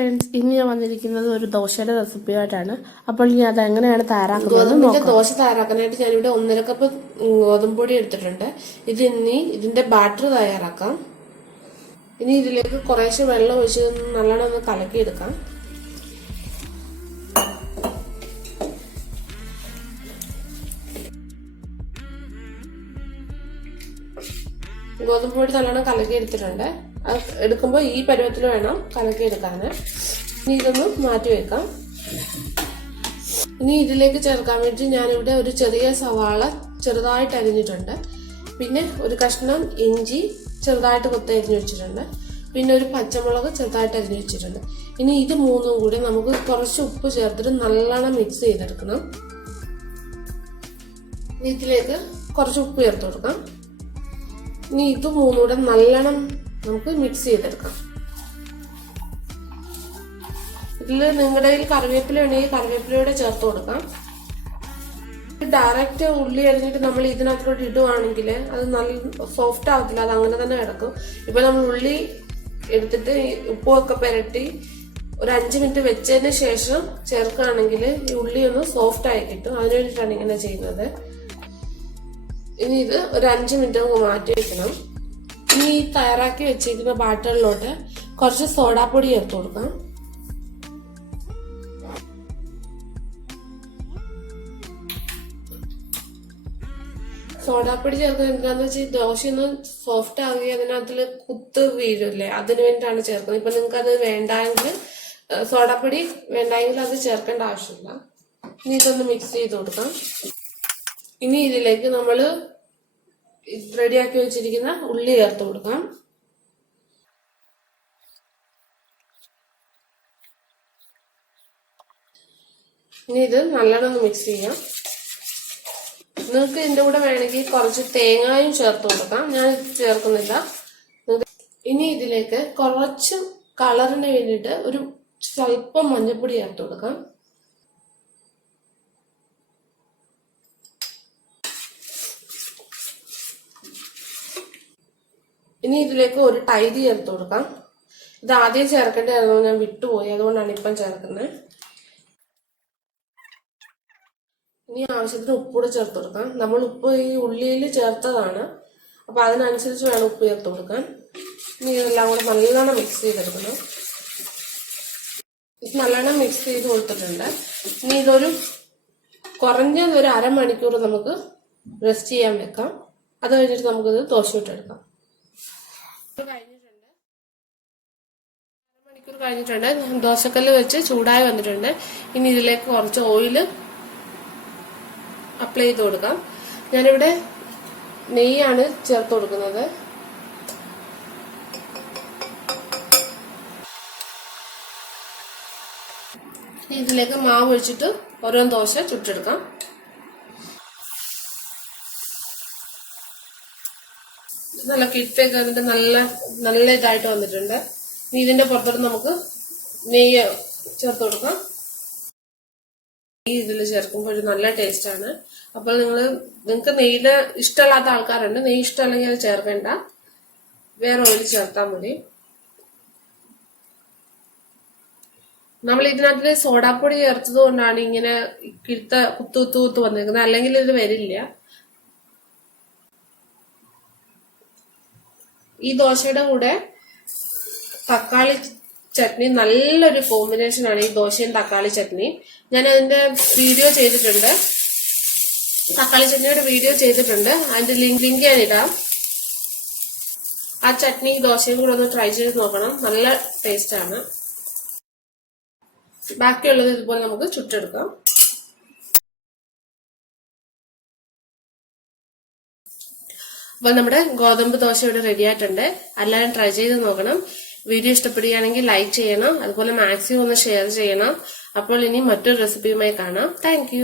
Friends ഇന്ന് ഞാൻ വന്നിരിക്കുന്നത് ഒരു ദോശയുടെ റെസിപ്പിയായിട്ടാണ് അപ്പോൾ ഇനി അത് എങ്ങനെയാണ് തയ്യാറാക്കുന്നത് ദോശ തയ്യാറാക്കാനായിട്ട് ഞാനിവിടെ ഒന്നര കപ്പ് ഗോതമ്പ് പൊടി എടുത്തിട്ടുണ്ട്. ഇത് ഇനി ഇതിന്റെ ബാറ്റർ തയ്യാറാക്കാം. ഇനി ഇതിലേക്ക് കുറേശ്ശെ വെള്ളം ഒഴിച്ച് നല്ലോണം ഒന്ന് കലക്കിയെടുക്കാം. ഗോതമ്പ് പൊടി നല്ലോണം കലക്കി എടുത്തിട്ടുണ്ട് അത് എടുക്കുമ്പോൾ ഈ പരുവത്തിൽ വേണം കലക്കി എടുക്കാൻ ഇനി ഇതൊന്ന് മാറ്റി വെക്കാം. ഇനി ഇതിലേക്ക് ചേർക്കാൻ വേണ്ടി ഞാനിവിടെ ഒരു ചെറിയ സവാള ചെറുതായിട്ട് അരിഞ്ഞിട്ടുണ്ട്. പിന്നെ ഒരു കഷ്ണം ഇഞ്ചി ചെറുതായിട്ട് കൊത്തി അരിഞ്ഞു വെച്ചിട്ടുണ്ട്. പിന്നെ ഒരു പച്ചമുളക് ചെറുതായിട്ട് അരിഞ്ഞു വെച്ചിട്ടുണ്ട്. ഇനി ഇത് മൂന്നും കൂടി നമുക്ക് കുറച്ച് ഉപ്പ് ചേർത്തിട്ട് നല്ലോണം മിക്സ് ചെയ്തെടുക്കണം. ഇതിലേക്ക് കുറച്ച് ഉപ്പ് ചേർത്ത് കൊടുക്കാം. ഇനി ഇത് മൂന്നും കൂടെ നല്ലോണം നമുക്ക് മിക്സ് ചെയ്തെടുക്കാം. ഇതിൽ നിങ്ങളുടെ കയ്യിൽ കറിവേപ്പില ഉണ്ടെങ്കിൽ കറിവേപ്പിലയോടെ ചേർത്ത് കൊടുക്കാം. ഡയറക്റ്റ് ഉള്ളി അരിഞ്ഞിട്ട് നമ്മൾ ഇതിനകത്തോട്ട് ഇടുവാണെങ്കിൽ അത് നല്ല സോഫ്റ്റ് ആവത്തില്ല അത് അങ്ങനെ തന്നെ കിടക്കും. ഇപ്പൊ നമ്മൾ ഉള്ളി എടുത്തിട്ട് ഉപ്പുമൊക്കെ പുരട്ടി ഒരു അഞ്ച് മിനിറ്റ് വെച്ചതിന് ശേഷം ചേർക്കുകയാണെങ്കിൽ ഈ ഉള്ളി ഒന്ന് സോഫ്റ്റ് ആയി കിട്ടും. അതിനു വേണ്ടിയിട്ടാണ് ഇങ്ങനെ ചെയ്യുന്നത്. ഇനി ഇത് ഒരു അഞ്ച് മിനിറ്റ് നമുക്ക് മാറ്റി വെക്കണം. ഇനി ഈ തയ്യാറാക്കി വെച്ചിരിക്കുന്ന ബാറ്ററിലോട്ട് കുറച്ച് സോഡാപ്പൊടി ചേർത്ത് കൊടുക്കാം. സോഡാപ്പൊടി ചേർക്കുന്നത് എന്താണെന്ന് വെച്ചാൽ ദോശയൊന്നും സോഫ്റ്റ് ആവുകയും അതിനകത്തിൽ കുത്ത് വീഴില്ലേ? അതിന് വേണ്ടിയിട്ടാണ് ചേർക്കുന്നത്. ഇപ്പൊ നിങ്ങൾക്ക് അത് വേണ്ടെങ്കിൽ സോഡാപ്പൊടി വേണ്ടായെങ്കിൽ അത് ചേർക്കേണ്ട ആവശ്യമില്ല. ഇനി ഇതൊന്ന് മിക്സ് ചെയ്ത് കൊടുക്കാം. ഇനി ഇതിലേക്ക് നമ്മൾ റെഡിയാക്കി വെച്ചിരിക്കുന്ന ഉള്ളി ചേർത്ത് കൊടുക്കാം. ഇനി ഇത് നല്ലോണം മിക്സ് ചെയ്യാം. നിങ്ങൾക്ക് ഇതിന്റെ കൂടെ വേണമെങ്കിൽ കുറച്ച് തേങ്ങായും ചേർത്ത് കൊടുക്കാം. ഞാൻ ചേർക്കുന്നില്ല. ഇനി ഇതിലേക്ക് കുറച്ച് കളറിന് വേണ്ടിയിട്ട് ഒരു സ്വല്പം മഞ്ഞൾപ്പൊടി ചേർത്ത് കൊടുക്കാം. ഇനി ഇതിലേക്ക് ഒരു തൈര് ചേർത്ത് കൊടുക്കാം. ഇത് ആദ്യം ചേർക്കേണ്ടതായിരുന്നു ഞാൻ വിട്ടുപോയി അതുകൊണ്ടാണ് ഇപ്പം ചേർക്കുന്നത്. ഇനി ആവശ്യത്തിന് ഉപ്പൂടെ ചേർത്ത് കൊടുക്കാം. നമ്മൾ ഉപ്പ് ഈ ഉള്ളിയിൽ ചേർത്തതാണ്. അപ്പൊ അതിനനുസരിച്ച് വേണം ഉപ്പ് ചേർത്ത് കൊടുക്കാൻ. ഇനി ഇതെല്ലാം കൂടെ നല്ലോണം മിക്സ് ചെയ്തെടുക്കണം. ഇത് നല്ലോണം മിക്സ് ചെയ്ത് കൊടുത്തിട്ടുണ്ട്. ഇനി ഇതൊരു കുറഞ്ഞത് ഒരു അരമണിക്കൂർ നമുക്ക് റെസ്റ്റ് ചെയ്യാൻ വെക്കാം. അത് കഴിഞ്ഞിട്ട് നമുക്കിത് ദോശ ഇട്ടെടുക്കാം കഴിഞ്ഞിട്ടുണ്ട്. അരമണിക്കൂർ കഴിഞ്ഞിട്ടുണ്ട്. ദോശക്കല്ല് വെച്ച് ചൂടായി വന്നിട്ടുണ്ട്. ഇനി ഇതിലേക്ക് കുറച്ച് ഓയിൽ അപ്ലൈ ചെയ്ത് കൊടുക്കാം. ഞാനിവിടെ നെയ്യാണ് ചേർത്ത് കൊടുക്കുന്നത്. ഇതിലേക്ക് മാവ് ഒഴിച്ചിട്ട് ഓരോ ദോശ ചുട്ടെടുക്കാം. നല്ല കിട്ടൊക്കെ വന്നിട്ട് നല്ല നല്ല ഇതായിട്ട് വന്നിട്ടുണ്ട്. ഇനി ഇതിന്റെ പുറത്തോട്ട് നമുക്ക് നെയ്യ് ചേർത്ത് കൊടുക്കാം. ഈ ഇതിൽ ചേർക്കുമ്പോൾ ഒരു നല്ല ടേസ്റ്റ് ആണ്. അപ്പോൾ നിങ്ങൾ നിങ്ങൾക്ക് നെയ്യിൽ ഇഷ്ടമല്ലാത്ത ആൾക്കാരുണ്ട്. നെയ്യ് ഇഷ്ടമല്ലെങ്കിൽ അത് ചേർക്കേണ്ട. വേറെ ഓയിൽ ചേർത്താൽ മതി. നമ്മൾ ഇതിനകത്ത് സോഡാപ്പൊടി ചേർത്തത് കൊണ്ടാണ് ഇങ്ങനെ കിഴുത്ത കുത്തു കുത്തു കുത്തു വന്നിരിക്കുന്നത് അല്ലെങ്കിൽ ഇത് വരില്ല. ഈ ദോശയുടെ കൂടെ തക്കാളി ചട്നി നല്ലൊരു കോമ്പിനേഷൻ ആണ് ഈ ദോശയും തക്കാളി ചട്നിയും ഞാൻ അതിന്റെ വീഡിയോ ചെയ്തിട്ടുണ്ട്. തക്കാളി ചട്നിയുടെ വീഡിയോ ചെയ്തിട്ടുണ്ട്. അതിന്റെ ലിങ്ക് ലിങ്ക് ഞാൻ ഇടാം. ആ ചട്നി ദോശയും കൂടെ ഒന്ന് ട്രൈ ചെയ്ത് നോക്കണം. നല്ല ടേസ്റ്റ് ആണ്. ബാക്കിയുള്ളത് ഇതുപോലെ നമുക്ക് ചുട്ടെടുക്കാം. അപ്പൊ നമ്മുടെ ഗോതമ്പ് ദോശ ഇവിടെ റെഡി ആയിട്ടുണ്ട്. എല്ലാവരും ട്രൈ ചെയ്ത് നോക്കണം. വീഡിയോ ഇഷ്ടപ്പെടുകയാണെങ്കിൽ ലൈക്ക് ചെയ്യണം. അതുപോലെ മാക്സിമം ഒന്ന് ഷെയർ ചെയ്യണം. അപ്പോൾ ഇനി മറ്റൊരു റെസിപ്പിയുമായി കാണാം. താങ്ക്